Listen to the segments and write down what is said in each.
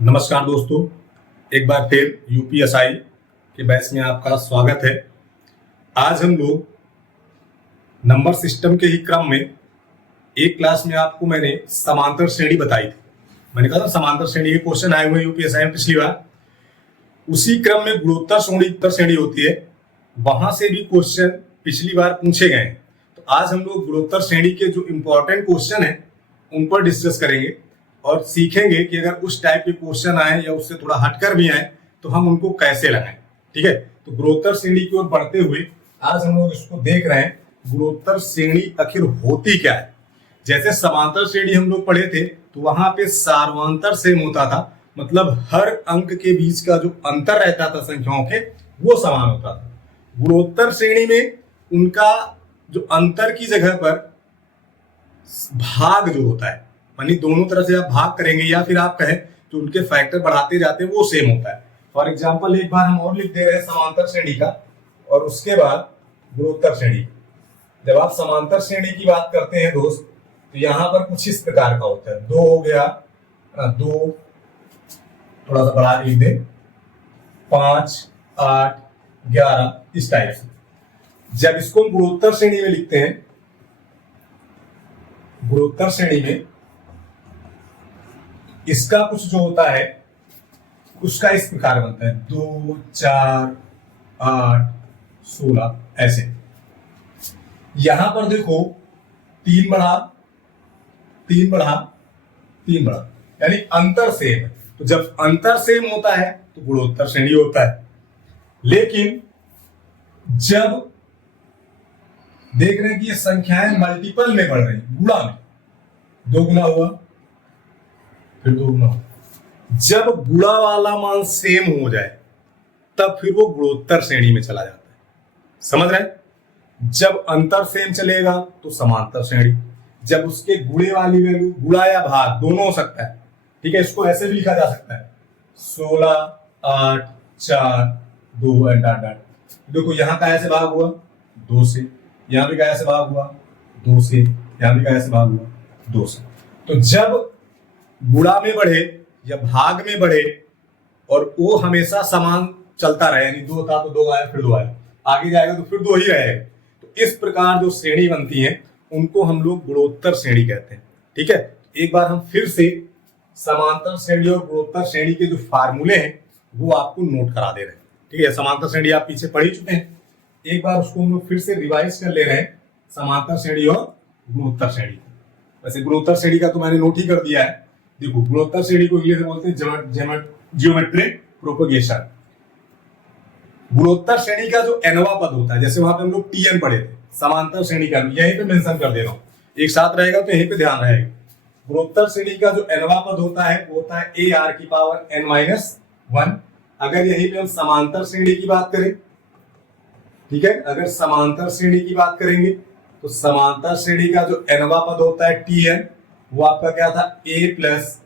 नमस्कार दोस्तों, एक बार फिर यूपीएसआई के बैच में आपका स्वागत है। आज हम लोग नंबर सिस्टम के ही क्रम में एक क्लास में आपको मैंने समांतर श्रेणी बताई थी। मैंने कहा था समांतर श्रेणी के क्वेश्चन आए हुए यूपीएसआई में पिछली बार। उसी क्रम में गुणोत्तर श्रेणी होती है, वहां से भी क्वेश्चन पिछली बार पूछे गए हैं। तो आज हम लोग गुणोत्तर श्रेणी के जो इंपॉर्टेंट क्वेश्चन है उन पर डिस्कस करेंगे और सीखेंगे कि अगर उस टाइप के क्वेश्चन आए या उससे थोड़ा हटकर भी आए तो हम उनको कैसे लगाएं। ठीक है, तो गुणोत्तर श्रेणी की ओर बढ़ते हुए आज हम लोग इसको देख रहे हैं, गुणोत्तर श्रेणी आखिर होती क्या है। जैसे समांतर श्रेणी हम लोग पढ़े थे तो वहां पे सार्वंतर सेम होता था, मतलब हर अंक के बीच का जो अंतर रहता था संख्याओं के वो समान होता था। गुणोत्तर श्रेणी में उनका जो अंतर की जगह पर भाग जो होता है, यानी दोनों तरह से आप भाग करेंगे या फिर आप कहें जो उनके फैक्टर बढ़ाते जाते हैं वो सेम होता है। फॉर एग्जांपल एक बार हम और लिख दे रहे हैं समांतर श्रेणी का और उसके बाद गुणोत्तर श्रेणी। जब आप समांतर श्रेणी की बात करते हैं दोस्त तो यहां पर कुछ इस प्रकार का होता है, 2 हो गया, 2 थोड़ा सा बढ़ा लिख दे, 5, 8, 11 इस टाइप से। जब इसको हम गुणोत्तर श्रेणी में लिखते हैं, गुणोत्तर श्रेणी में इसका कुछ जो होता है उसका इस प्रकार बनता है, 2, 4, 8, 16 ऐसे। यहां पर देखो 3 बढ़ा 3 बढ़ा 3 बढ़ा, यानी अंतर सेम है। तो जब अंतर सेम होता है तो गुणोत्तर श्रेणी होता है। लेकिन जब देख रहे हैं कि ये संख्याएं मल्टीपल में बढ़ रही, गुणा में, 2 गुना हुआ फिर 2 गुना हुआ, जब गुणा वाला मान सेम हो जाए तब फिर वो गुणोत्तर श्रेणी में चला जाता है। समझ रहे हैं? जब अंतर सेम चलेगा तो समांतर श्रेणी, जब उसके गुणे वाली वैल्यू, गुणा या भाग दोनों हो सकता है। ठीक है, इसको ऐसे भी लिखा जा सकता है, 16, 8, 4, 2 एंड डॉट डॉट। देखो यहां का ऐसे भाग हुआ 2 से, यहां भी का ऐसे भाग हुआ 2 से, यहां भी का ऐसे भाग हुआ 2 से। तो जब गुणा में बढ़े या भाग में बढ़े और वो हमेशा समान चलता रहे, यानी 2 था तो 2 आया फिर 2 आया, आगे जाएगा तो फिर 2 ही रहेगा, तो इस प्रकार जो श्रेणी बनती है उनको हम लोग गुणोत्तर श्रेणी कहते हैं। ठीक है, एक बार हम फिर से समांतर श्रेणी और गुणोत्तर श्रेणी के जो फार्मूले हैं वो आपको नोट करा दे रहे हैं। ठीक है, समांतर श्रेणी आप पीछे पढ़ ही चुके हैं, एक बार उसको हम लोग फिर से रिवाइज कर ले रहे हैं, समांतर श्रेणी और गुणोत्तर श्रेणी। वैसे गुणोत्तर श्रेणी का तो मैंने नोट ही कर दिया है। देखो गुणोत्तर श्रेणी को इंग्लिश में बोलते हैं जियोमेट्रिक प्रोपगेशन। गुणोत्तर श्रेणी का जो nवां पद होता है, जैसे वहां पे हम लोग tn पढ़े थे, समांतर श्रेणी का यहीं पे मेंशन कर दे रहा हूं, एक साथ रहेगा तो यहीं पे ध्यान रहेगा। गुणोत्तर श्रेणी का जो nवां पद होता है वो होता है ar की पावर n-1। अगर यहीं पे हम समांतर श्रेणी की बात करें, ठीक है, अगर समांतर श्रेणी की बात करेंगे तो समांतर श्रेणी का जो nवां पद होता है tn, वो आपका क्या था, a plus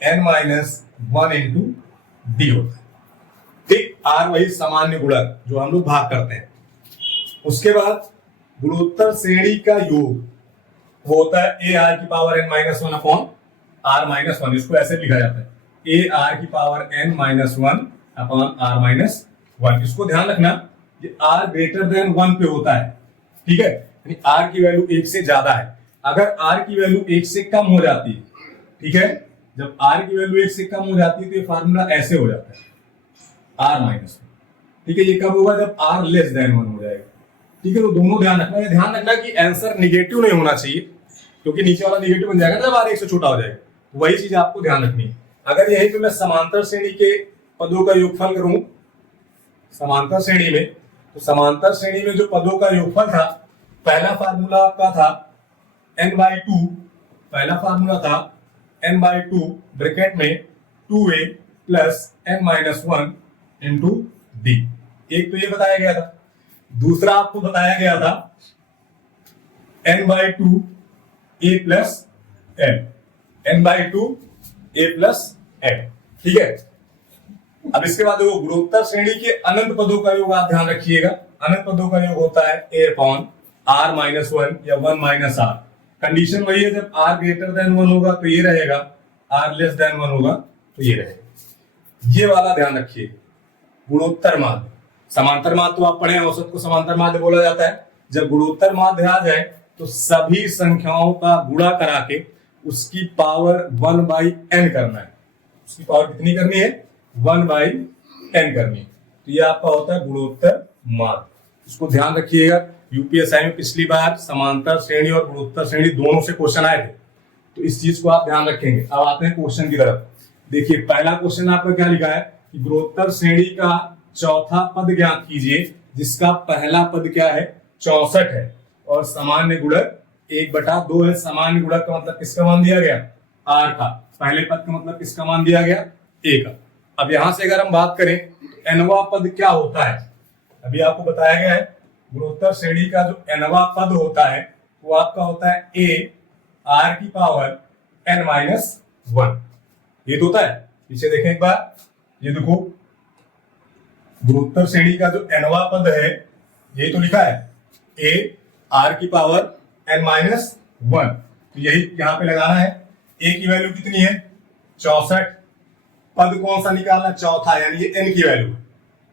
n-1 into D होता है। ठीक, r वही सामान्य गुणक जो हम लोग भाग करते हैं। उसके बाद गुणोत्तर श्रेणी का योग वो होता है a r की पावर n-1 अपॉन r-1। इसको ऐसे लिखा जाता है, a r की पावर n-1 अपॉन r-1। इसको ध्यान रखना, ये r ग्रेटर देन 1 पे होता है। ठीक है, यानी r की वैल्यू 1 से ज्यादा है। अगर r की वैल्यू 1 से कम हो जाती है, ठीक है, जब r की वैल्यू 1 से कम हो जाती है तो ये फार्मूला ऐसे हो जाता है, r-1। ठीक है, ये कब होगा, जब r लेस देन 1 हो जाएगा। ठीक है, तो दोनों ध्यान रखना, ध्यान रखना कि आंसर निगेटिव नहीं होना चाहिए, क्योंकि नीचे वाला निगेटिव बन जाएगा जब r 1 से छोटा हो जाएगा। वही चीज आपको ध्यान रखनी है। अगर यहीं पे मैं समांतर श्रेणी के पदों का योगफल करूं समांतर श्रेणी में, तो समांतर श्रेणी में जो पदों का योगफल था, पहला फार्मूला आपका था n/2, पहला फार्मूला था n/2 ब्रैकेट में 2a plus n-1 into D. एक तो ये बताया गया था, दूसरा आपको बताया गया था n/2 a plus n, n/2 a plus n। ठीक है, अब इसके बाद देखो गुणोत्तर श्रेणी के अनंत पदों का योग आप ध्यान रखिएगा। अनंत पदों का योग होता है a अपॉन r-1 या 1 माइनस r। कंडीशन वही है, जब r ग्रेटर देन 1 होगा तो ये रहेगा, r लेस देन 1 होगा तो ये रहेगा। ये वाला ध्यान रखिए, गुणोत्तर माध्य। समांतर माध्य तो आप पढ़े हैं, औसत को समांतर माध्य बोला जाता है। जब गुणोत्तर माध्य आ जाए तो सभी संख्याओं का गुणा करा के उसकी पावर 1/n करना है। उसकी पावर कितनी करनी है? 1/n करनी है। तो ये आपका होता है गुणोत्तर माध्य। इसको ध्यान रखिएगा, यूपीएसआई में पिछली बार समांतर श्रेणी और गुणोत्तर श्रेणी दोनों से क्वेश्चन आए थे, तो इस चीज को आप ध्यान रखेंगे। अब आते हैं क्वेश्चन की तरफ। देखिए पहला क्वेश्चन आपका क्या लिखा है कि गुणोत्तर श्रेणी का चौथा पद ज्ञात कीजिए जिसका पहला पद क्या है? 64 है और सामान्य गुणक 1/2 है। सामान्य गुणक का मतलब किसका मान दिया गया? r का। पहले पद का मतलब किसका मान दिया गया? a का। अब यहां से अगर हम बात करें तो nवा पद क्या होता है? अभी आपको बताया गया है गुणोत्तर श्रेणी का जो nवा पद होता है वो आपका होता है a r की पावर n-1। ये तो होता है। पीछे देखें एक बार, ये देखो गुणोत्तर श्रेणी का जो nवा पद है ये तो लिखा है a r की पावर n-1। तो यही यहां पे लगाना है। a की वैल्यू कितनी है? 64। पद कौन सा निकालना? चौथा, यानी ये n की वैल्यू।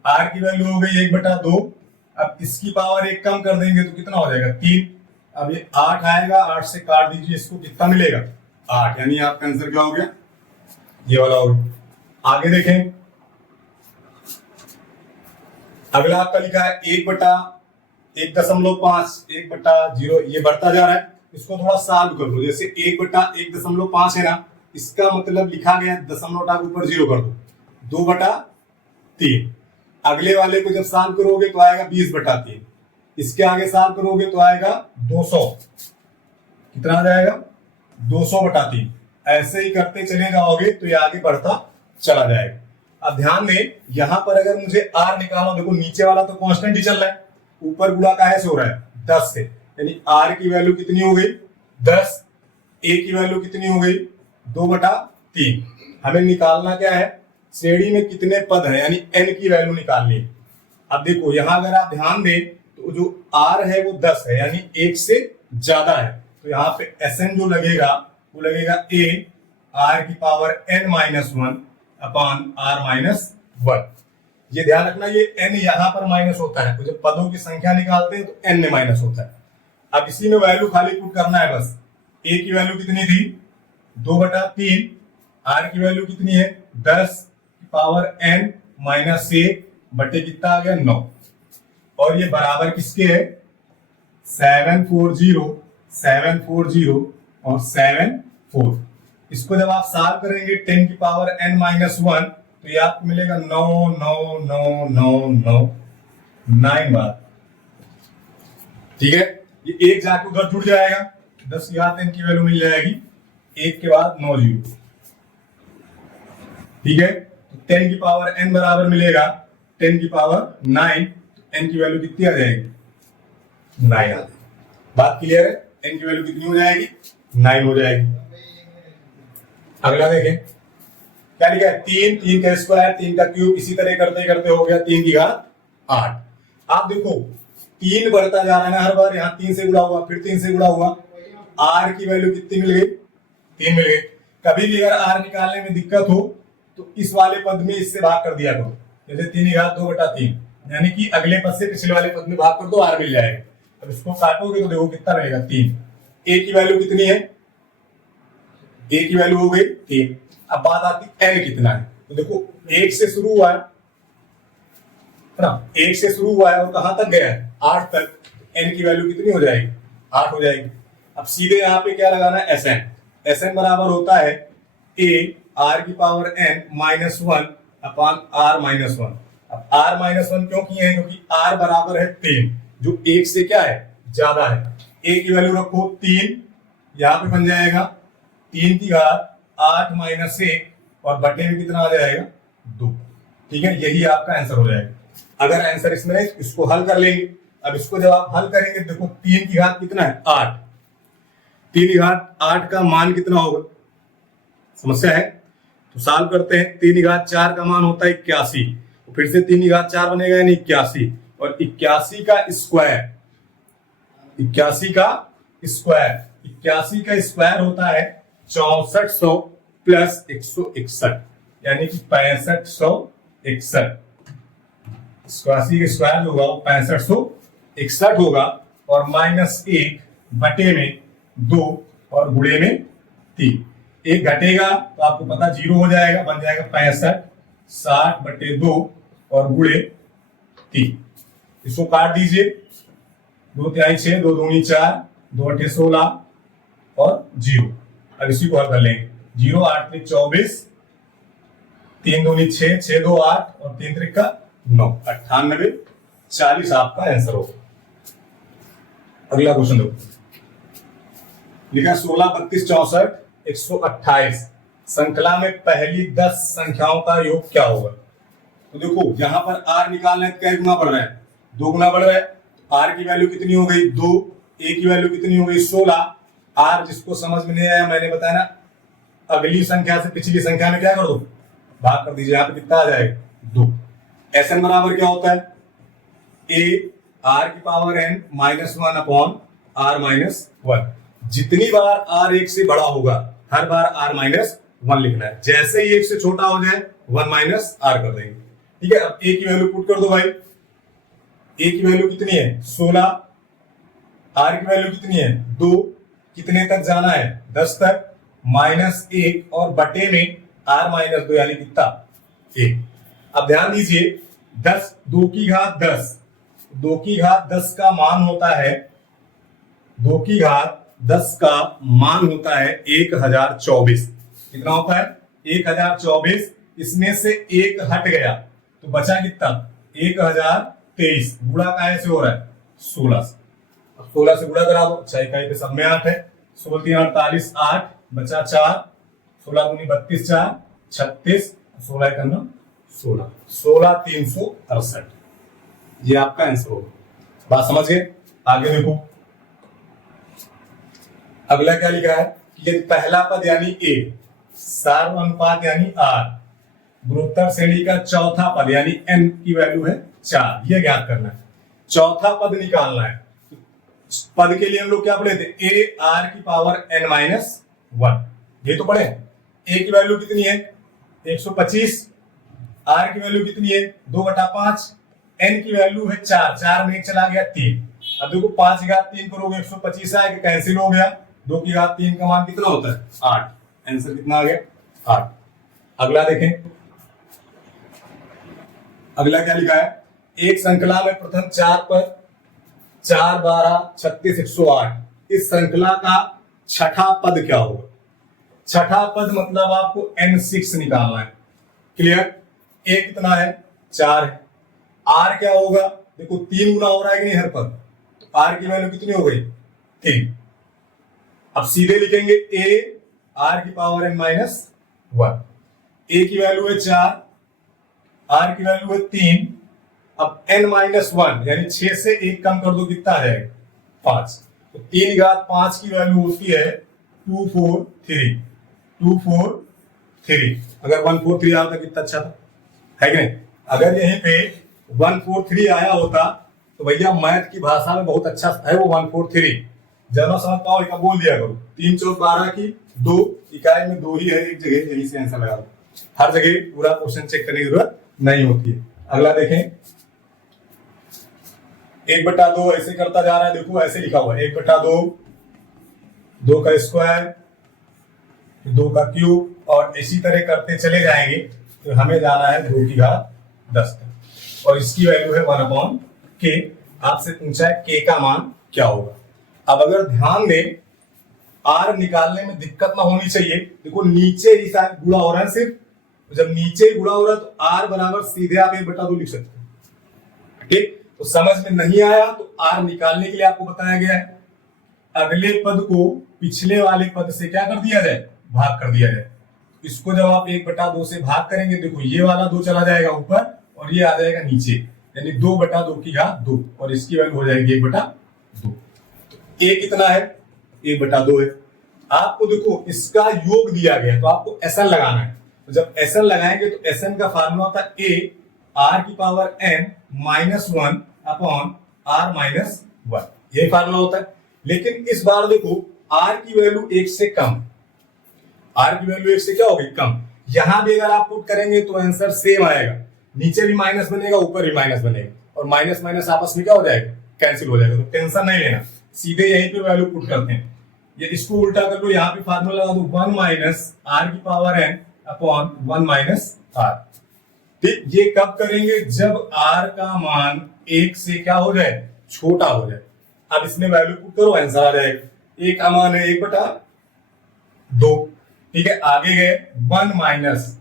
r की वैल्यू हो गई 1/2। अब इसकी पावर 1 कम कर देंगे तो कितना हो जाएगा? 3। अब ये 8 आएगा, 8 से काट दीजिए, इसको कितना मिलेगा? 8। यानी आपका आंसर क्या हो गया? ये वाला हो गया। आगे देखें, अगला आपका लिखा है 1/1.5, 1/0। ये बढ़ता जा रहा है, इसको थोड़ा सॉल्व कर दो। जैसे 1/1.5 है ना, इसका मतलब लिखा गया दशमलव टाक ऊपर 0 कर दो, 2/3। अगले वाले को जब सॉल्व करोगे तो आएगा 20/3। इसके आगे सॉल्व करोगे तो आएगा 200। कितना आ जाएगा? 200/3। ऐसे ही करते चले जाओगे तो ये आगे बढ़ता चला जाएगा। अब ध्यान दें, यहां पर अगर मुझे r निकालना, देखो नीचे वाला तो कांस्टेंट ही चल रहा है, ऊपर गुणा काहे से हो रहा है? 10 से। यानी r की वैल्यू कितनी हो गई? 10। a की वैल्यू कितनी हो गई? 2/3। हमें निकालना क्या है? श्रेणी में कितने पद हैं, यानी n की वैल्यू निकालनी है। अब देखो यहां अगर आप ध्यान दें तो जो r है वो 10 है, यानी 1 से ज्यादा है। तो यहाँ पे Sn जो लगेगा वो लगेगा a r की पावर n-1 अपॉन r-1। ये ध्यान रखना, ये n यहां पर माइनस होता है, तो जब पदों की संख्या निकालते हैं तो n में माइनस होता है। अब इसी में वैल्यू खाली पुट करना है बस। a की वैल्यू कितनी थी? 2/3। r की वैल्यू कितनी है? 10 की पावर n-1 बटे कितना आ गया? 9। और ये बराबर किसके है? 740 और 74। इसको जब आप सॉल्व करेंगे 10 की पावर n-1 तो ये आपको मिलेगा 9 9 9 9 9 9 बार। ठीक है, ये एक जाके उधर जुड़ जाएगा, 10 की घात n की वैल्यू मिल जाएगी, 1 के बाद 9 0। ठीक है, तो 10 की पावर n बराबर मिलेगा 10 की पावर 9। तो n की वैल्यू कितनी आ जाएगी? 9 आ जाएगी। बात क्लियर है? n की वैल्यू कितनी हो जाएगी? 9 हो जाएगी। अगला देखें क्या लिखा है? 3, 3 का स्क्वायर, 3 का क्यूब, इसी तरह करते करते हो गया 3 की घात 8। आप देखो 3 बढ़ता जा रहा है ना हर बार, यहाँ 3 से गुणा हुआ, फिर 3 से गुणा हुआ, r की वैल्यू कितनी मिल गई? 3 मिल गई। कभी भी अगर r निकालने में दिक्कत हो तो इस वाले पद में इससे भाग कर दिया करो। जैसे 3 की घात 2/3, यानी कि अगले पद से पिछले वाले पद में भाग कर दो, r मिल जाएगा। अब इसको काटोगे तो देखो कितना रहेगा? 3। a की वैल्यू कितनी है? a की वैल्यू हो गई 3। अब बात आती n कितना है, तो देखो 1 से शुरू हुआ है ना, 1 से शुरू हुआ है और कहां तक गया है? 8 तक। n की वैल्यू कितनी हो जाएगी? 8 हो जाएगी। अब सीधे यहाँ पे क्या लगाना है? Sn। Sn बराबर होता है a r की पावर n-1 अपॉन r-1। अब r-1 क्यों किए हैं? क्योंकि r बराबर है 3, जो 1 से क्या है? ज्यादा है। a की वैल्यू रखो 3, यहां पे बन जाएगा 3 की घात 8 - 1 और बटे में कितना आ जाएगा? 2। ठीक है, यही आपका आंसर हो जाएगा। अगर आंसर इसमें है इसको हल कर लेंगे। अब इसको जब आप हल करेंगे देखो 3 की घात कितना है? 8। 3 की घात 8 का मान कितना होगा? समस्या है तो सॉल्व करते हैं। 3 की घात 4 का मान होता है 81, तो फिर से 3 की घात 4 बनेगा यानी 81, और 81 का स्क्वायर, 81 का स्क्वायर होता है 6400 प्लस 161। यानी कि 6561। 81 का स्क्वायर जो होगा वो 6561 होगा, और -1 बटे में 2 और गुणे में 3। एक घटेगा तो आपको पता 0 हो जाएगा, बन जाएगा 65, 60 बटे 2 और गुणे 3। इसको काट दीजिए, 2 तिहाई 6, 2 दूनी 4, 2 अठे 16 और 0। अब इसी को हल कर लेंगे। 0 8 3 24, 3 दूनी 6, 6 2 8 और 3 3 9, 98, 40 आपका आंसर होगा। अगला क्वेश्चन देखो, लिखा 16 32 64 128 श्रृंखला में पहली 10 संख्याओं का योग क्या होगा। तो देखो यहां पर r निकालना है, क्या गुना बढ़ रहा है, 2 गुना बढ़ रहा है। r की वैल्यू कितनी हो गई 2, a की वैल्यू कितनी हो गई 16। r जिसको समझ में नहीं आया मैंने बताया ना, अगली संख्या से पिछली संख्या में क्या कर दो, भाग कर दीजिए। यहाँ पे कितना आ जाएगा 2। Sn बराबर क्या होता है, a r की पावर n -1 अपॉन r -1। जितनी बार r 1 से बड़ा होगा हर बार r -1 लिखना है। जैसे ही 1 से छोटा हो जाए 1 - r कर देंगे। ठीक है, अब a की वैल्यू पुट कर दो भाई। a की वैल्यू कितनी है 16, r की वैल्यू कितनी है 2, कितने तक जाना है 10 तक, -1 और बटे में r -2 यानी कितना 1। अब ध्यान दीजिए 10 2 की घात 10, 2 की घात 10 का मान होता है, 2 की घात 10 का मान होता है 1024। कितना होता है 1024। इसमें से 1 हट गया तो बचा कितना 1023। गुणा काहे से हो रहा है 16 से। अब 16 से गुणा करा दो, 6 इकाई पे सब में 8 है, 16 3 48, 8 बचा 4, 16 दूनी 32 4 36, 16 1 9 16, 16 368। ये आपका आंसर होगा। बात समझ गए। आगे देखो अगला क्या लिखा है कि यदि पहला पद यानी a, सार्वनुपात यानी r, गुणोत्तर श्रेणी का चौथा पद यानी n की वैल्यू है 4, ये ज्ञात करना है। चौथा पद निकालना है। पद के लिए हम लोग क्या पढ़े थे, a r की पावर n -1, ये तो पढ़े। a की वैल्यू कितनी है 125, r की वैल्यू कितनी है 2/5, n की वैल्यू है 4, 4 में 1 चला गया 3। अब देखो 5 की घात 3 करोगे 125 आएगा, कैंसिल हो गया। 2 की घात 3 का मान कितना होता है 8, आंसर कितना आ गया 8। अगला देखें, अगला क्या लिखा है, एक श्रृंखला में प्रथम 4 पद 4 12 36 108, इस श्रृंखला का छठा पद क्या होगा। छठा पद मतलब आपको n6 निकालना है। क्लियर। a कितना है 4 है, r क्या होगा देखो 3 गुना हो रहा है कि नहीं हर पद, तो r की वैल्यू कितनी हो गई 3। अब सीधे लिखेंगे a r की पावर n -1, a की वैल्यू है 4, r की वैल्यू है 3। अब n -1 यानी 6 से 1 कम कर दो, कितना आ जाएगा 5। तो 3 घात 5 की वैल्यू होती है 243, 243। अगर 143 आता कितना अच्छा था, है कि नहीं। अगर यहीं पे 143 आया होता तो भैया मैथ की भाषा में बहुत अच्छा है वो 143। जब समझ पाओ एक बोल दिया करो, 3 4 12 की 2 इकाई में 2 ही है एक जगह, यहीं से आंसर लगा दो। हर जगह पूरा क्वेश्चन चेक करने की जरूरत नहीं होती है। अगला देखें, 1/2 ऐसे करता जा रहा है, देखो ऐसे लिखा हुआ है 1/2, 2 का स्क्वायर, 2 का क्यूब, और इसी तरह करते चले जाएंगे तो हमें जाना है 2 की घात 10 तक, और इसकी वैल्यू है 1/k। आपसे पूछा है k का मान क्या होगा। अब अगर ध्यान दें r निकालने में दिक्कत ना होनी चाहिए। देखो नीचे ही शायद गुणा हो रहा है सिर्फ, तो जब नीचे ही गुणा हो रहा है तो r बराबर सीधे आप 1/2 लिख सकते हैं। ठीक, तो समझ में नहीं आया तो r निकालने के लिए आपको बताया गया है अगले पद को पिछले वाले पद से क्या कर दिया जाए, भाग कर दिया जाए। इसको जब आप 1/2 से भाग करेंगे, देखो ये वाला 2 चला जाएगा ऊपर और ये आ जाएगा नीचे, यानी 2/2 की घात 2, और इसकी वैल्यू हो जाएगी 1/2। a कितना है 1/2 है। आपको देखो इसका योग दिया गया तो आपको SN लगाना है। तो जब SN लगाएंगे तो SN का फार्मूला होता है a r की पावर n -1 अपॉन r -1, यही फार्मूला होता है। लेकिन इस बार देखो r की वैल्यू 1 से कम, r की वैल्यू 1 से क्या होगी कम, यहां भी अगर आप पुट करेंगे तो आंसर सेम आएगा, नीचे भी माइनस बनेगा ऊपर भी माइनस बनेगा, और माइनस माइनस आपस में क्या हो जाएगा, कैंसिल हो जाएगा। तो टेंशन नहीं लेना, सीधे यहीं पे वैल्यू पुट करते हैं। ये इसको उल्टा कर लो, यहाँ पे फार्मूला लगा दो 1 माइनस आर की power N upon 1 minus R. ठीक, ये कब करेंगे, जब आर का मान 1 से क्या हो जाए, छोटा हो जाए। अब इसमें वैल्यू पुट करो, आंसर आ जाएगा। ए का मान है 1/2। ठीक है, आगे गए 1 माइनस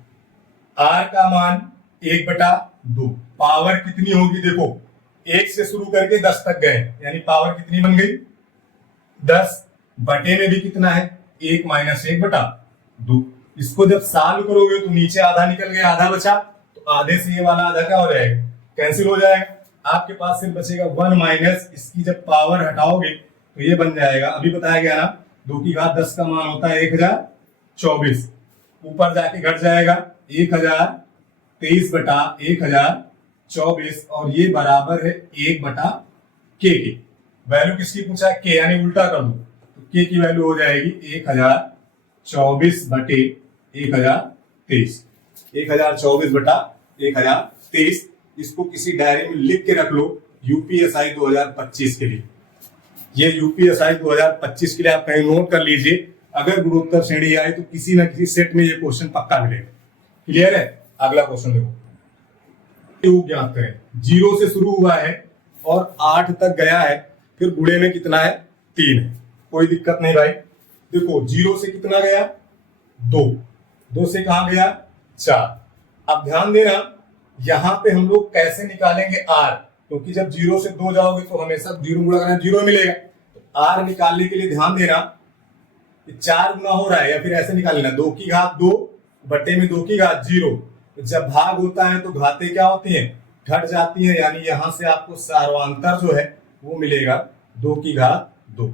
आर का मान 1/2। पावर कितनी होगी, देखो 1 से शुरू करके 10 तक गए, यानी पावर कितनी बन गई 10। बटे में भी कितना है 1 माइनस 1/2। इसको जब सॉल्व करोगे तो नीचे आधा निकल गया, आधा बचा, तो आधे से ये वाला आधा क्या हो जाएगा, कैंसिल हो जाएगा। आपके पास सिर्फ बचेगा 1 माइनस, इसकी जब पावर हटाओगे तो ये बन जाएगा, अभी बताया गया ना 2 की घात 10 का मान होता है 1024। ऊपर जाके घट जाएगा 1023/1024, और ये बराबर है 1/k के। वैल्यू किसकी पूछा है, के, यानी उल्टा कर दो तो के की वैल्यू हो जाएगी 1024/1023। 1024/1023। इसको किसी डायरी में लिख के रख लो, यूपीएसआई 2025 के लिए। ये यूपीएसआई 2025 के लिए आप कहीं नोट कर लीजिए, अगर गुणोत्तर श्रेणी आए तो किसी ना किसी सेट में ये क्वेश्चन पक्का मिलेगा। क्लियर है, अगला क्वेश्चन देखो, ज्ञात करें। 0 से शुरू हुआ है और 8 तक गया है, फिर गुणे में कितना है 3 है, कोई दिक्कत नहीं भाई। देखो 0 से कितना गया 2, 2 से कहां गया 4। अब ध्यान देना, यहां पे हम लोग कैसे निकालेंगे r, क्योंकि जब 0 से 2 जाओगे तो हमेशा 0 गुणा करना 0 मिलेगा। तो r निकालने के लिए ध्यान देना, 4 गुना हो रहा है, या फिर ऐसे निकाल लेना 2 की घात 2 बटे में 2 की घात 0। तो जब भाग होता है तो घातें क्या होती हैं, घट जाती हैं, यानी यहां से आपको सार्वंतर जो है वो मिलेगा 2 की घात 2।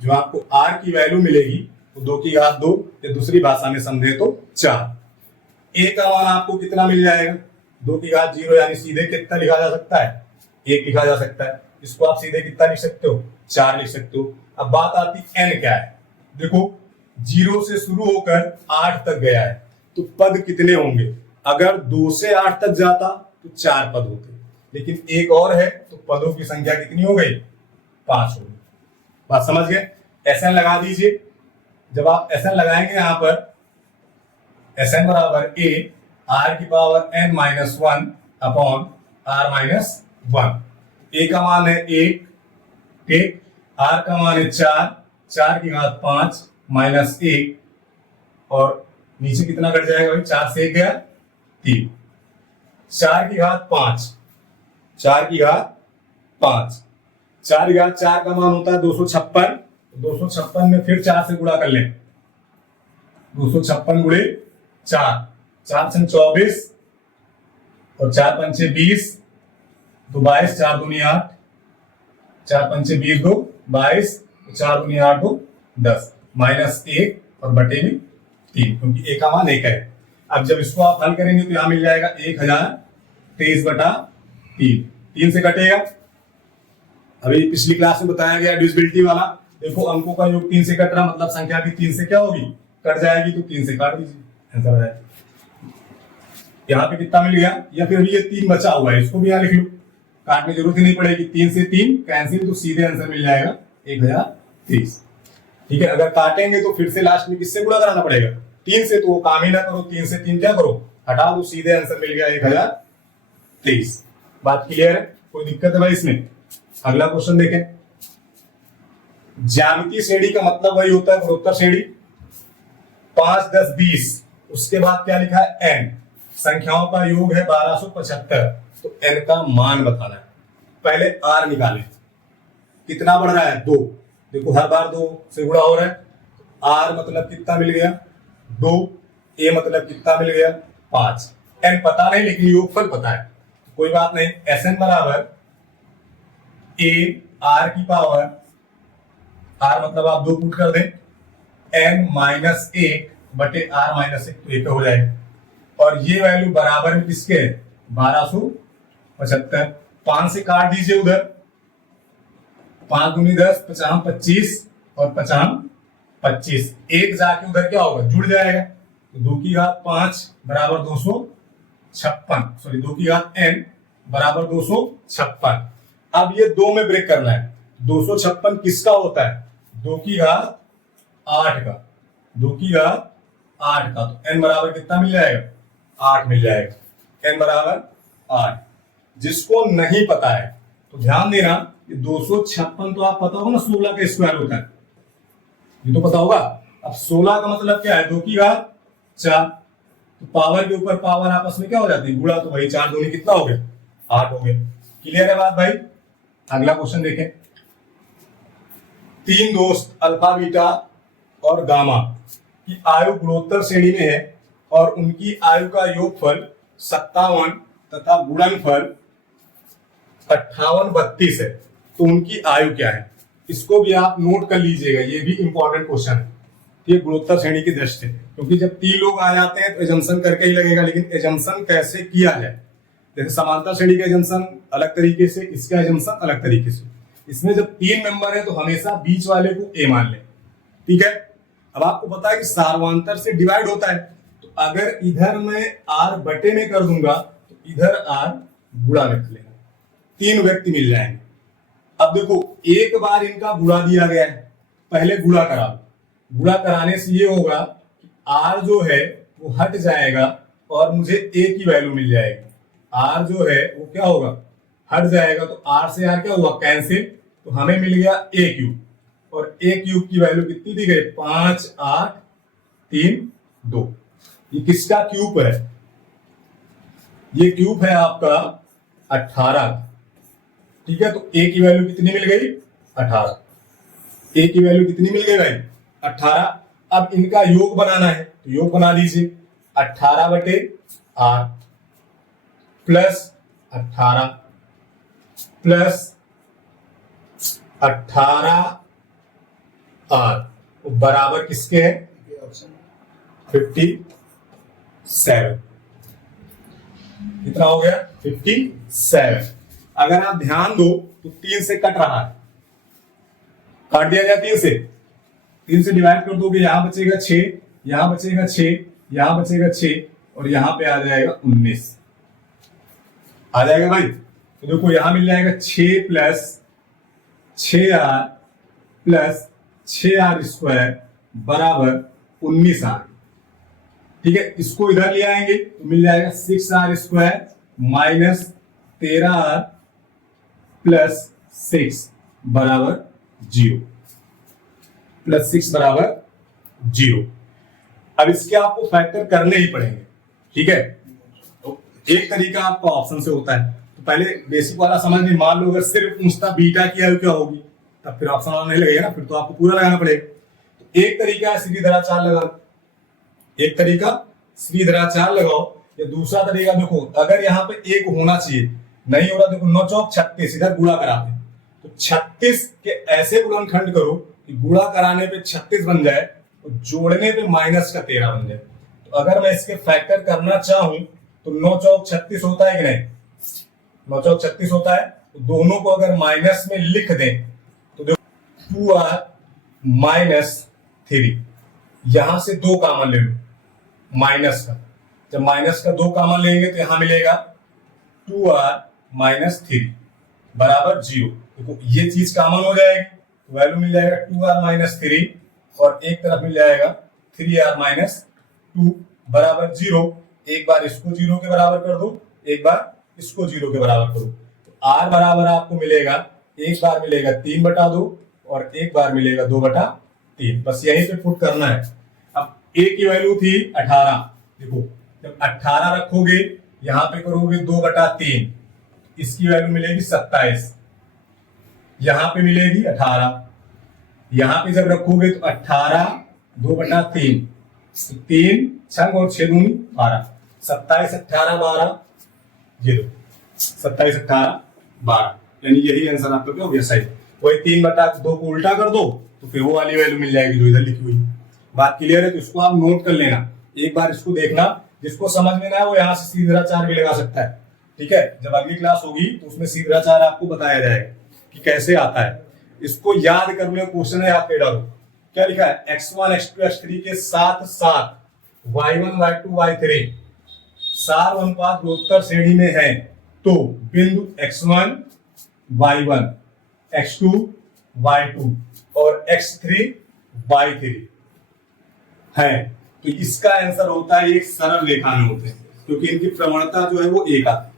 जो आपको r की वैल्यू मिलेगी वो 2 की घात 2, या दूसरी भाषा में समझे तो 4। a का मान आपको कितना मिल जाएगा 2 की घात 0, यानी सीधे कितना लिखा जा सकता है 1 लिखा जा सकता है। इसको आप सीधे कितना लिख सकते हो 4 लिख सकते हो। अब बात आती n क्या है, देखो 0 से शुरू होकर 8 तक गया है, तो पद कितने होंगे। अगर 2 से 8 तक जाता तो 4 पद होते, लेकिन एक और है तो पदों की संख्या कितनी हो गई 5 हो गई। बात समझ गए, SN लगा दीजिए। जब आप SN लगाएंगे यहां पर SN बराबर a r की power n minus 1 upon r minus 1। a का मान है 1, ठीक, r का मान है 4, 4 की घात 5 माइनस 1, और नीचे कितना कट जाएगा भाई 4 से 1 गया 3, 4 की घात 5, 4 की घात 5, 4 की घात 4 का मान होता है 256। 256 में फिर 4 से गुणा कर लें, 256 गुणे 4, 4 से 24 और 4 पंचे 20, 2 22, 4 दूनी 8, 4 पंचे 20, 2 22, 4 दूनी 8, 2 10, माइनस 1 और बटे में 3, क्योंकि a का मान 1 है। अब जब इसको आप हल करेंगे तो यहां मिल जाएगा 1023/3, 3 से कटेगा। अभी पिछली क्लास में बताया गया डिविजिबिलिटी वाला, देखो अंकों का योग 3 से कट रहा, मतलब संख्या भी 3 से क्या होगी कट जाएगी, तो 3 से काट दीजिए, आंसर है। यहाँ पे कितना मिल गया, या फिर ये 3 बचा हुआ है, इसको भी यहाँ लिख लो, काटने की जरूरत ही नहीं पड़ेगी, 3 से 3 कैंसिल, तो सीधे आंसर मिल जाएगा 1030। ठीक है, अगर काटेंगे तो फिर से लास्ट में किससे गुणा कराना पड़ेगा 3 से, तो वो काम ही ना करो, 3 से 3 क्या करो हटा दो, सीधे आंसर मिल गया 1023। बात क्लियर है, कोई दिक्कत है भाई इसमें। अगला क्वेश्चन देखें, ज्यामितीय श्रेणी का मतलब वही होता है गुणोत्तर श्रेणी, 5 10 20, उसके बाद क्या लिखा है n, संख्याओं का योग है 1275, तो n का मान बताना है। पहले r निकालें, कितना बढ़ रहा है 2, देखो हर बार 2 से गुणा हो रहा है, r मतलब कितना मिल गया 2, a मतलब कितना मिल गया 5, n पता नहीं लेकिन योगफल पता है, कोई बात नहीं। Sn बराबर a r की पावर, r मतलब आप 2 पुट कर दें, n माइनस 1 बटे r माइनस 1, तो 1 हो जाएगा, और ये वैल्यू बराबर में किसके है 1275। 5 से काट दीजिए उधर, 5 दूनी 10, 50 25 और 50 25, एक जाके उधर क्या होगा जुड़ जाएगा, तो 2 की घात 5 बराबर 256, सॉरी 2 की घात n बराबर 256। अब ये 2 में ब्रेक करना है। 256 किसका होता है? 2 की घात 8 का, 2 की घात 8 का। तो n बराबर कितना मिल जाएगा? 8 मिल जाएगा। n बराबर 8। जिसको नहीं पता है तो ध्यान देना, 256 तो आप पता होगा ना 16 का स्क्वायर होता है, ये तो पता होगा। अब 16 का मतलब क्या है? 2 की घात 4। तो पावर के ऊपर पावर आपस में क्या हो जाती है? गुणा। तो भाई 4 दूनी कितना हो गया? 8 हो गया। क्लियर है बात भाई? अगला क्वेश्चन देखें। 3 दोस्त अल्फा, बीटा और गामा की आयु गुणोत्तर श्रेणी में है और उनकी आयु का योगफल 57 तथा गुणनफल 58 32 है। तो उनकी आयु क्या है? इसको भी आप नोट कर लीजिएगा, ये भी इंपॉर्टेंट क्वेश्चन है। ये गुणोत्तर श्रेणी की दृष्टि से, क्योंकि जब 3 लोग आ जाते हैं तो एजम्पशन करके ही लगेगा, लेकिन एजम्पशन कैसे किया जाए? जैसे समांतर श्रेणी का एजम्पशन अलग तरीके से, इसका एजम्पशन अलग तरीके से। इसमें जब 3 मेंबर है तो हमेशा बीच वाले को ए मान ले, ठीक है। अब आपको पता है कि सार्वंतर से डिवाइड होता है, तो अगर इधर मैं आर बटे में कर दूंगा तो इधर आर गुणा में कर लेना, 3 व्यक्ति मिल जाएंगे। अब देखो, एक बार इनका गुणा दिया गया है, पहले गुणा करा दो। गुणा कराने से ये होगा कि आर जो है वो हट जाएगा और मुझे ए की वैल्यू मिल जाएगी। आर जो है वो क्या होगा? हट जाएगा। तो आर से आर क्या हुआ? कैंसिल। तो हमें मिल गया ए क्यूब, और ए क्यूब की वैल्यू कितनी दी गई? 5 8 3 2। ये किसका क्यूब है? ये क्यूब है आपका 18, ठीक है। तो ए की वैल्यू कितनी मिल गई? 18। ए की वैल्यू कितनी मिल गई भाई? 18। अब इनका योग बनाना है, तो योग बना दीजिए। 18 बटे 8 प्लस 18 प्लस 18 आर बराबर किसके है? 57। कितना हो गया? 57। अगर आप ध्यान दो तो 3 से कट रहा है, काट दिया जाए 3 से, 3 से डिवाइड कर दोगे, यहां बचेगा 6, यहां बचेगा 6, यहां बचेगा 6, और यहां पे आ जाएगा 19। आ जाएगा भाई? तो देखो यहां मिल जाएगा 6 plus 6r plus 6r square बराबर 19r, ठीक है। इसको इधर ले आएंगे तो मिल जाएगा 6r square minus 13r plus 6 बराबर 0, प्लस 6 बराबर 0। अब इसके आपको फैक्टर करने ही पड़ेंगे, ठीक है। तो एक तरीका आपका ऑप्शन से होता है, तो पहले बेसिक वाला समझ में। मान लो अगर सिर्फ पूछता बीटा की वैल्यू क्या होगी, तब फिर ऑप्शन वाला नहीं लगेगा ना, फिर तो आपको पूरा लगाना पड़ेगा। तो एक तरीका है सीधी धरा 4 लगाओ, एक तरीका सीधी धरा 4 लगाओ, या दूसरा तरीका देखो, अगर यहाँ पे एक होना चाहिए, नहीं हो रहा, देखो 9 चौक 36, इधर गुणा कराते हैं तो 36 के ऐसे गुणनखंड करो कि गुणा कराने पे 36 बन जाए और जोड़ने पे माइनस का 13 बन जाए। तो अगर मैं इसके फैक्टर करना चाहूं तो 9 चौक 36 होता है कि नहीं? 9 चौक 36 होता है। तो दोनों को अगर माइनस में लिख दें तो देखो 2r माइनस 3, यहां से 2 कॉमन ले लो माइनस का। जब माइनस का 2 कॉमन लेंगे तो यहां मिलेगा 2r माइनस 3 बराबर 0। देखो ये चीज कॉमन हो जाएगी तो वैल्यू मिल जाएगा 2r माइनस 3, और एक तरफ मिल जाएगा 3r माइनस 2 बराबर 0। एक बार इसको 0 के बराबर कर दो, एक बार इसको 0 के बराबर करो, तो r बराबर आपको मिलेगा, एक बार मिलेगा 3/2 और एक बार मिलेगा 2/3। बस यहीं पे पुट करना है। अब a की वैल्यू थी 18, देखो जब 18 रखोगे यहां पे करोगे 2/3, इसकी वैल्यू मिलेगी 27, यहां पे मिलेगी 18, यहां पे जब रखोगे तो 18 2/3, 3 छंग और 6 दूनी 12, 27 18 12, ये दो 27 18 12, यानी यही आंसर आपका क्या हो गया? सही। वही 3/2 को उल्टा कर दो तो फिर वो वाली वैल्यू मिल जाएगी जो इधर लिखी हुई। बात क्लियर है? तो इसको आप नोट कर लेना, एक बार इसको देखना, जिसको समझ में ना है वो यहाँ से सीधा 4 भी लगा सकता है, ठीक है। जब अगली क्लास होगी तो उसमें सीधा 4 आपको बताया जाएगा कि कैसे आता है। इसको याद करने का क्वेश्चन है, आप पे डालो क्या लिखा है? x1 x2 x3 के साथ साथ y1 y2 y3 सार अनुपात गुणोत्तर श्रेणी में है तो बिंदु x1 y1 x2 y2 और x3 y3 है। तो इसका आंसर होता है एक सरल रेखा में होते हैं, क्योंकि इनकी प्रवणता जो है वो एक आती है।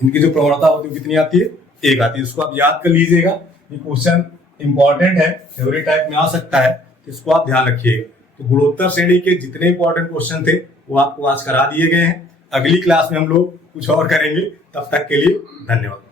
इनकी जो प्रवणता होती है कितनी आती है? एक आती है। इसको आप याद कर लीजिएगा, ये क्वेश्चन इंपॉर्टेंट है, थ्योरी टाइप में आ सकता है, तो इसको आप ध्यान रखिएगा। तो गुणोत्तर श्रेणी के जितने इंपॉर्टेंट क्वेश्चन थे वो आपको आज करा दिए गए हैं। अगली क्लास में हम लोग कुछ और करेंगे। तब तक के लिए धन्यवाद।